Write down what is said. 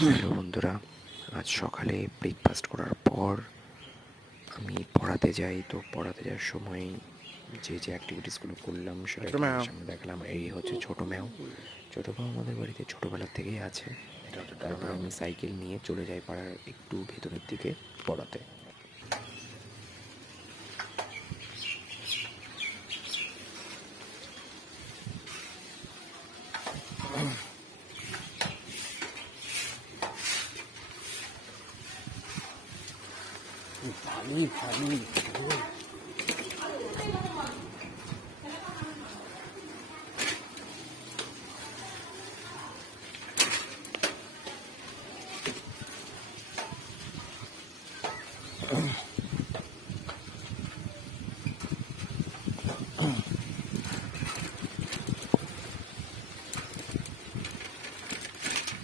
Hello বন্ধুরা, আজ সকালে ব্রেকফাস্ট করার পর আমি পড়াতে যাই। তো পড়াতে যাওয়ার সময় যে অ্যাক্টিভিটিসগুলো করলাম সেটা তোমাদের সামনে দেখালাম। এই হচ্ছে ছোটো ম্যাও। ছোটো ম্যাও আমাদের বাড়িতে ছোটোবেলার থেকেই আছে। তারপর আমি সাইকেল নিয়ে চলে যাই পাড়ার একটু ভেতরের দিকে পড়াতে। পানি